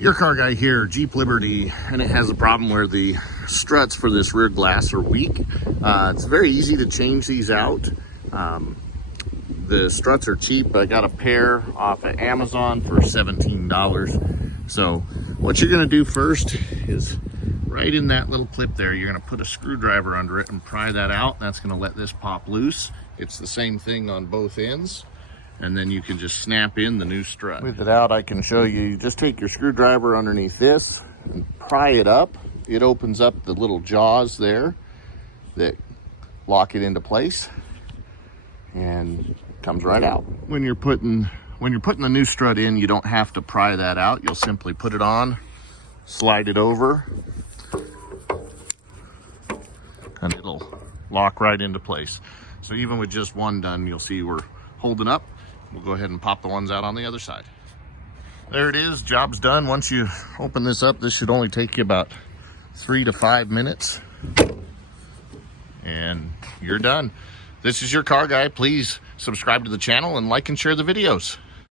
Your car guy here, Jeep Liberty, and it has a problem where the struts for this rear glass are weak. It's very easy to change these out. The struts are cheap. I got a pair off of Amazon for $17. So what you're gonna do first is right in that little clip there, you're gonna put a screwdriver under it and pry that out. That's gonna let this pop loose. It's the same thing on both ends. And then you can just snap in the new strut. With it out, I can show you. You just take your screwdriver underneath this and pry it up. It opens up the little jaws there that lock it into place, and it comes right out. When you're putting the new strut in, you don't have to pry that out. You'll simply put it on, slide it over, and it'll lock right into place. So even with just one done, you'll see we're holding up. We'll go ahead and pop the ones out on the other side. There it is, job's done. Once you open this up, this should only take you about 3 to 5 minutes. And you're done. This is your car guy. Please subscribe to the channel and like and share the videos.